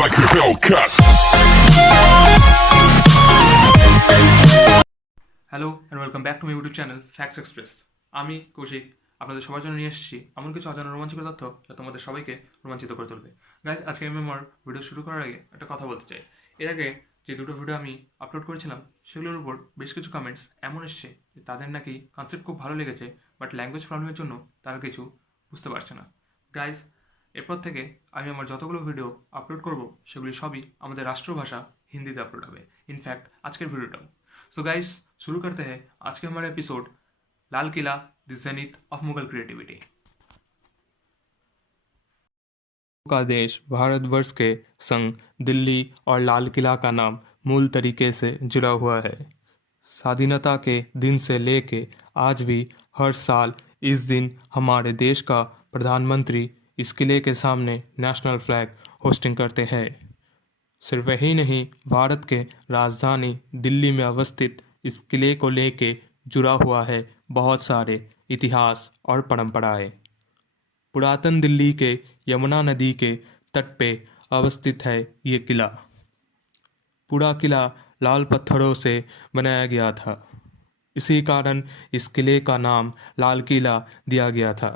like a Hellcat. Hello and welcome back to my YouTube channel facts express. আমি কৌশিক আপনাদের সবার জন্য নিয়ে এসেছি এমন কিছু অজানা রোমাঞ্চকর তথ্য যা তোমাদের সবাইকে রোমাঞ্চিত করে তুলবে। গাইজ, আজকে আমি আমার ভিডিও শুরু করার আগে একটা কথা বলতে চাই। এর আগে যে দুটো ভিডিও আমি আপলোড করেছিলাম সেগুলোর উপর বেশ কিছু কমেন্টস এমন এসছে যে তাদের নাকি কনসেপ্ট খুব ভালো লেগেছে, বাট ল্যাঙ্গুয়েজ প্রবলেমের জন্য তারা কিছু বুঝতে পারছে না। গাইজ, এরপর থেকে আমি আমার যতগুলো ভিডিও আপলোড করব সেগুলি সবই আমাদের রাষ্ট্রভাষা হিন্দিতে আপলোড হবে, ইনফ্যাক্ট आजकल वीडियो। सो गाइस, शुरू करते हैं आज के हमारे episode Lal Qila the zenith of Mughal creativity. का देश भारतवर्ष के संग दिल्ली और लाल किला का नाम मूल तरीके से जुड़ा हुआ है। स्वाधीनता के दिन से लेके आज भी हर साल इस दिन हमारे देश का प्रधानमंत्री इस किले के सामने नेशनल फ्लैग होस्टिंग करते हैं। सिर्फ वही नहीं, भारत के राजधानी दिल्ली में अवस्थित इस किले को लेके जुड़ा हुआ है बहुत सारे इतिहास और परंपराएं। पुरातन दिल्ली के यमुना नदी के तट पे अवस्थित है ये किला। पूरा किला लाल पत्थरों से बनाया गया था, इसी कारण इस किले का नाम लाल किला दिया गया था।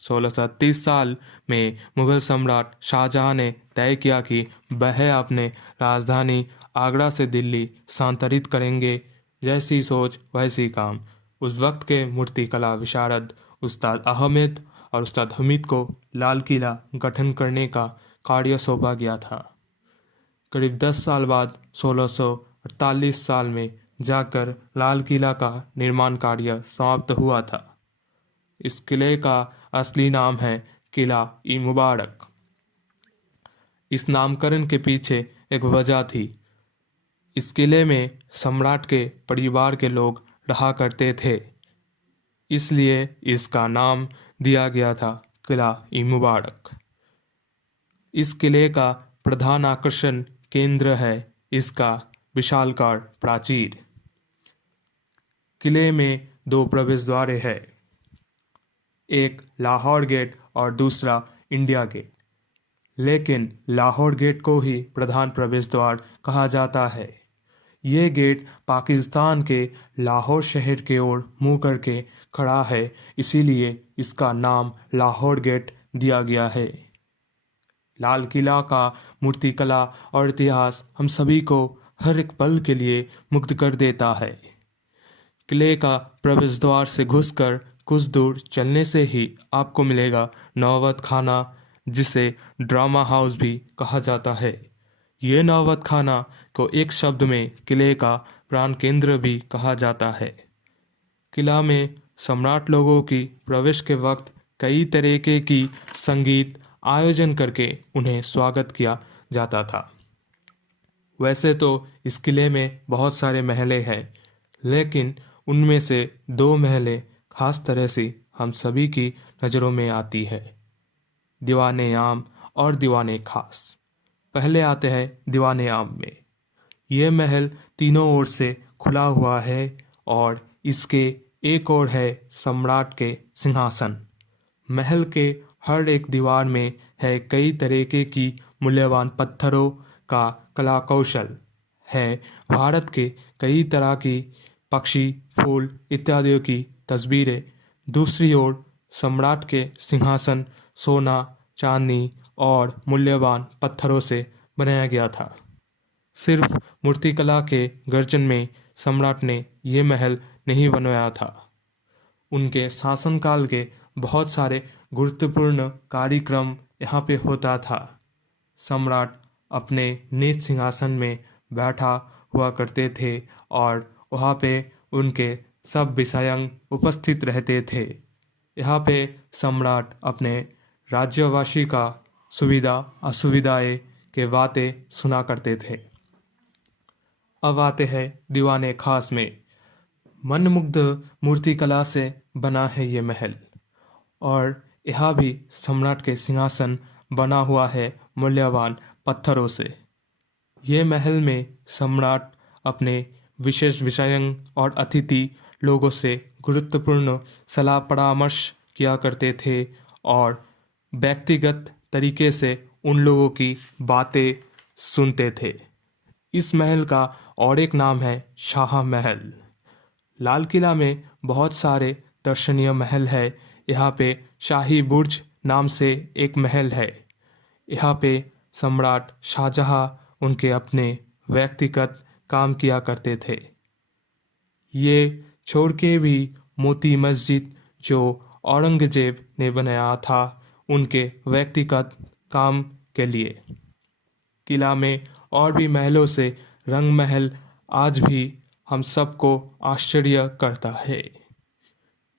1630 साल में मुगल सम्राट शाहजहां ने तय किया कि वह अपने राजधानी आगरा से दिल्ली स्थानांतरित करेंगे। जैसी सोच वैसी काम। उस वक्त के मूर्तिकला विशारद उस्ताद अहमद और उस्ताद हमीद को लाल किला गठन करने का कार्य सौंपा गया था। करीब 10 साल बाद 1648 साल में जाकर लाल किला का निर्माण कार्य समाप्त हुआ था। इस किले का असली नाम है किला ई मुबारक। इस नामकरण के पीछे एक वजह थी। इस किले में सम्राट के परिवार के लोग रहा करते थे, इसलिए इसका नाम दिया गया था किला ई मुबारक। इस किले का प्रधान आकर्षण केंद्र है इसका विशालकार प्राचीर। किले में 2 प्रवेश द्वार हैं, एक लाहौर गेट और दूसरा इंडिया गेट, लेकिन लाहौर गेट को ही प्रधान प्रवेश द्वार कहा जाता है। ये गेट पाकिस्तान के लाहौर शहर के ओर मुंह करके खड़ा है, इसीलिए इसका नाम लाहौर गेट दिया गया है। लाल किला का मूर्तिकला और इतिहास हम सभी को हर एक पल के लिए मुग्ध कर देता है। किले का प्रवेश द्वार से घुसकर कुछ दूर चलने से ही आपको मिलेगा नौबत खाना, जिसे ड्रामा हाउस भी कहा जाता है। ये नौबत खाना को एक शब्द में किले का प्राण केंद्र भी कहा जाता है। किला में सम्राट लोगों की प्रवेश के वक्त कई तरीके की संगीत आयोजन करके उन्हें स्वागत किया जाता था। वैसे तो इस किले में बहुत सारे महलें हैं, लेकिन उनमें से 2 महलें खास तरह से हम सभी की नज़रों में आती है, दीवाने आम और दीवाने खास। पहले आते हैं दीवाने आम में। ये महल तीनों ओर से खुला हुआ है और इसके एक ओर है सम्राट के सिंहासन। महल के हर एक दीवार में है कई तरीके की मूल्यवान पत्थरों का कला कौशल है। भारत के कई तरह की पक्षी, फूल इत्यादियों की तस्वीरें। दूसरी ओर सम्राट के सिंहासन सोना, चांदी और मूल्यवान पत्थरों से बनाया गया था। सिर्फ मूर्तिकला के गर्जन में सम्राट ने ये महल नहीं बनवाया था, उनके शासनकाल के बहुत सारे गुरुत्वपूर्ण कार्यक्रम यहाँ पे होता था। सम्राट अपने निज सिंहासन में बैठा हुआ करते थे और वहाँ पे उनके सब विषयांग उपस्थित रहते थे। यहाँ पे सम्राट अपने राज्यवासी का सुविधा असुविधाएं के बातें सुना करते थे। अब आते हैं दीवाने खास में। मनमुग्ध मूर्तिकला से बना है ये महल और यहाँ भी सम्राट के सिंहासन बना हुआ है मूल्यवान पत्थरों से। ये महल में सम्राट अपने विशेष विषयांग और अतिथि लोगों से गुरुत्वपूर्ण सलाह परामर्श किया करते थे और व्यक्तिगत तरीके से उन लोगों की बातें सुनते थे। इस महल का और एक नाम है शाह महल। लाल किला में बहुत सारे दर्शनीय महल है। यहाँ पे शाही बुर्ज नाम से एक महल है। यहाँ पे सम्राट शाहजहां उनके अपने व्यक्तिगत काम किया करते थे। ये छोड़ के भी मोती मस्जिद जो औरंगजेब ने बनाया था उनके व्यक्तिगत काम के लिए। किला में और भी महलों से रंग महल आज भी हम सबको आश्चर्य करता है।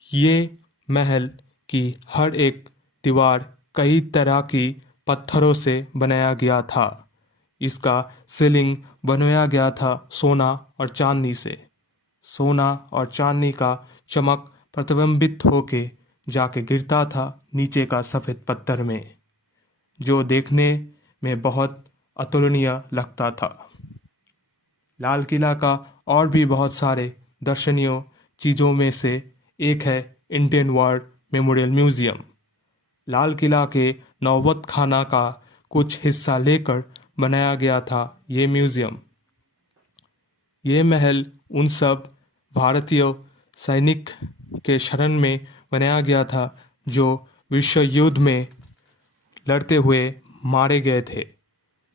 ये महल की हर एक दीवार कई तरह की पत्थरों से बनाया गया था। इसका सीलिंग बनाया गया था सोना और चांदी से। सोना और चांदी का चमक प्रतिबिंबित होके जाके गिरता था नीचे का सफ़ेद पत्थर में, जो देखने में बहुत अतुलनीय लगता था। लाल किला का और भी बहुत सारे दर्शनीय चीज़ों में से एक है Indian war memorial museum. Lal Qila के नौबत खाना का कुछ हिस्सा लेकर बनाया गया था ये म्यूज़ियम। ये महल उन सब भारतीय सैनिक के शरण में बनाया गया था जो विश्व युद्ध में लड़ते हुए मारे गए थे।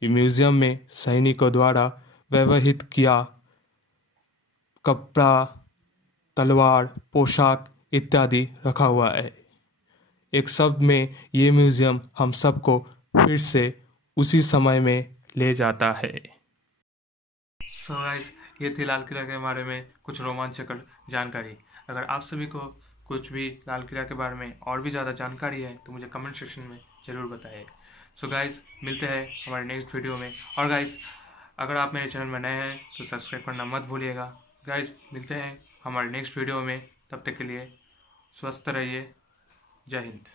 ये म्यूज़ियम में सैनिकों द्वारा व्यवहित किया कपड़ा, तलवार, पोशाक इत्यादि रखा हुआ है। एक शब्द में ये म्यूज़ियम हम सबको फिर से उसी समय में ले जाता है। सो गाइस, ये थी लाल किला के बारे में कुछ रोमांचकर जानकारी। अगर आप सभी को कुछ भी लाल किला के बारे में और भी ज़्यादा जानकारी है तो मुझे कमेंट सेक्शन में ज़रूर बताइए। सो गाइस, मिलते हैं हमारे नेक्स्ट वीडियो में। और गाइस, अगर आप मेरे चैनल में नए हैं तो सब्सक्राइब करना मत भूलिएगा। गाइस, मिलते हैं हमारे नेक्स्ट वीडियो में। तब तक के लिए स्वस्थ रहिए। जय हिंद।